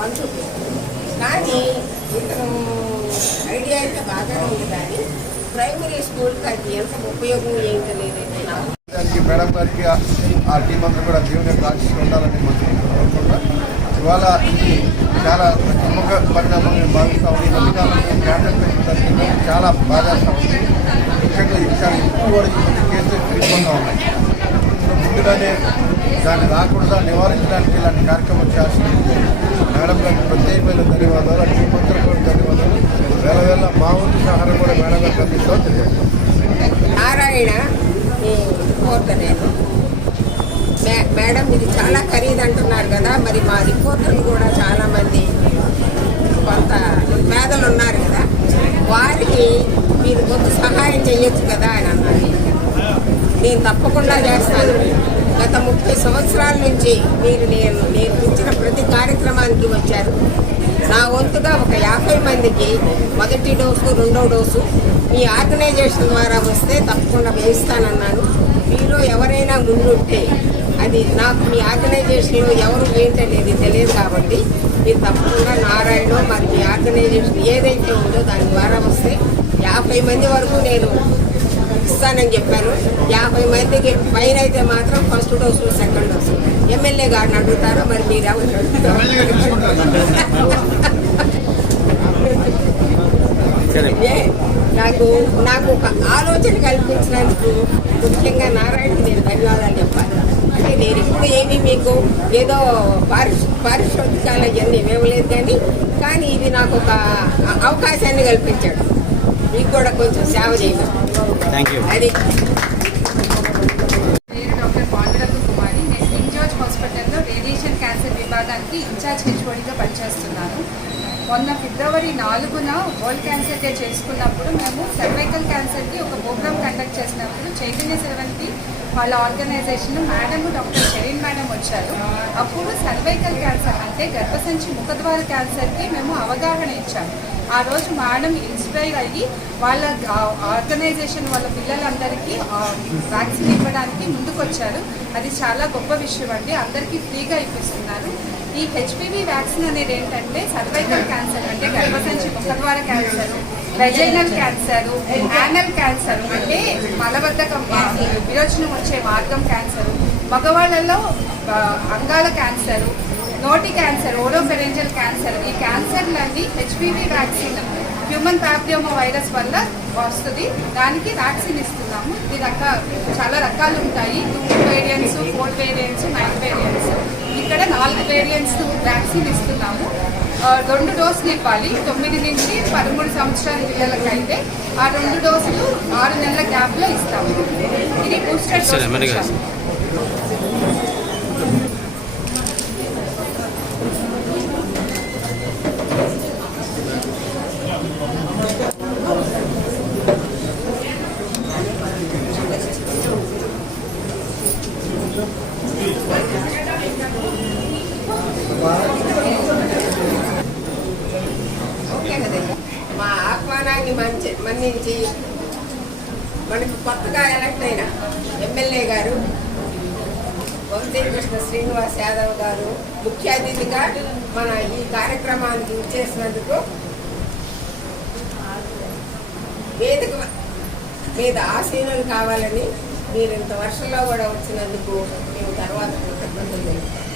బంధువులు. కానీ ఇతను ఐడియా అయితే బాగానే ఉంది, కానీ ప్రైమరీ స్కూల్కి అది ఎంత ఉపయోగం ఏంటనేది మేడం గారికి ఆ టీం అంతా కూడా దేవుని యొక్క ఆశీస్సులు ఉండాలని కోరుకుంటున్నా. ఇవాళ ఇది చాలా ప్రముఖ పరిణామం నేను భావిస్తాము. ఈ మధ్యకాలంలో క్యాన్సర్ పేషెంట్ చాలా బాధేస్తూ ఉంది. ముఖ్యంగా చాలా ఎక్కువ కూడా ఈ మధ్య కేసులు పెరుగుతూనే ఉన్నాయి. ముందుగానే దాన్ని రాకుండా నివారించడానికి ఇలాంటి కార్యక్రమం చేస్తుంది. మేడం గారికి ప్రత్యేకమైన ధన్యవాదాలు, ఆ టీం అందరూ కూడా ధన్యవాదాలు. వేళ మా వంతు సహాయం కూడా మేడం గారికి అందిస్తామని తెలియజేస్తాం. నారాయణ మేడం, ఇది చాలా ఖరీదు అంటున్నారు కదా, మరి మా రిపోర్టర్లు కూడా చాలామంది కొంత పేదలు ఉన్నారు కదా, వారికి మీరు కొంత సహాయం చేయొచ్చు కదా అని అన్నారు. నేను తప్పకుండా చేస్తాను. గత 30 సంవత్సరాల నుంచి మీరు నేను ఇచ్చిన ప్రతి కార్యక్రమానికి వచ్చారు. నా వంతుగా ఒక 50 మందికి మొదటి డోసు, రెండో డోసు మీ ఆర్గనైజేషన్ ద్వారా వస్తే తప్పకుండా వేయిస్తానన్నాను. మీలో ఎవరైనా ముందుంటే, అది నాకు మీ ఆర్గనైజేషన్లో ఎవరు ఏంటనేది తెలియదు కాబట్టి మీరు తప్పకుండా నారాయణ మరి మీ ఆర్గనైజేషన్ ఏదైతే ఉందో దాని ద్వారా వస్తే 50 మంది వరకు నేను ఇస్తానని చెప్పాను. 50 మందికి పైన అయితే మాత్రం first dose, second dose MLA గారిని అడుగుతారో మరి మీరు ఎవరు నాకు ఒక ఆలోచన కల్పించినందుకు ముఖ్యంగా నారాయణకి నేను ధన్యవాదాలు చెప్పాలి. అంటే నేను ఇప్పుడు ఏమీ మీకు ఏదో పారిశోధికాలు అవన్నీ ఇవ్వలేదు, కానీ ఇది నాకు ఒక అవకాశాన్ని కల్పించాడు. మీకు కూడా కొంచెం సేవ చేయగలరు. అది డాక్టర్ పాండురంగ కుమారి. నేను కింగ్ జార్జ్ హాస్పిటల్లో రేడియేషన్ క్యాన్సర్ విభాగానికి ఇన్ఛార్జ్ హెచ్ఓడిగా పనిచేస్తున్నాను. మొన్న ఫిబ్రవరి 4న వరల్డ్ క్యాన్సర్ డే చేసుకున్నప్పుడు మేము సర్వైకల్ క్యాన్సర్కి ఒక ప్రోగ్రామ్ కండక్ట్ చేసినప్పుడు చైతన్య సేవంతి వాళ్ళ organization madam doctor Sherin madam వచ్చారు. అప్పుడు సర్వైకల్ క్యాన్సర్ అంటే గర్భసంచి ముఖద్వార క్యాన్సర్కి మేము అవగాహన ఇచ్చాము. ఆ రోజు మేడం ఇన్స్పైర్ అయ్యి వాళ్ళ ఆర్గనైజేషన్ వాళ్ళ పిల్లలందరికీ వ్యాక్సిన్ ఇవ్వడానికి ముందుకొచ్చారు. అది చాలా గొప్ప విషయం అండి. అందరికీ ఫ్రీగా ఇప్పిస్తున్నారు. ఈ హెచ్పివి వ్యాక్సిన్ అనేది ఏంటంటే సర్వైకల్ క్యాన్సర్ అంటే గర్భసంచి ముఖద్వార cancer, vaginal cancer, anal cancer అంటే మలబద్ధకం విరోచనం వచ్చే మార్గం క్యాన్సర్, మగవాళ్ళలో అంగాల క్యాన్సర్, నోటి క్యాన్సర్, ఓరోఫెరెంజల్ క్యాన్సర్, ఈ క్యాన్సర్లన్నీ HPV vaccine human papilloma virus వల్ల వస్తుంది. దానికి వ్యాక్సిన్ ఇస్తున్నాము. ఇది చాలా రకాలు ఉంటాయి. 2 వేరియంట్స్, 4 వేరియంట్స్, 9 వేరియంట్స్. ఇక్కడ 4 వేరియంట్స్ వ్యాక్సిన్ ఇస్తున్నాము. 2 డోసులు ఇవ్వాలి. 9 నుంచి 13 సంవత్సరాల పిల్లలకైతే ఆ 2 డోసులు 6 నెలల గ్యాప్లో ఇస్తాము. ఇది బూస్టర్ డోస్. మా ఆహ్వానాన్ని మన్నించి మనకు కొత్తగా ఎలక్ట్ అయిన ఎమ్మెల్యే గారు వంశీకృష్ణ శ్రీనివాస్ యాదవ్ గారు ముఖ్య అతిథిగా మన ఈ కార్యక్రమానికి ఇచ్చేసినందుకు, వేదిక మీద ఆశీనులు కావాలని, మీరు ఇంత వర్షంలో కూడా వచ్చినందుకు మేము తర్వాత కృతజ్ఞతలు తెలుపుతాం.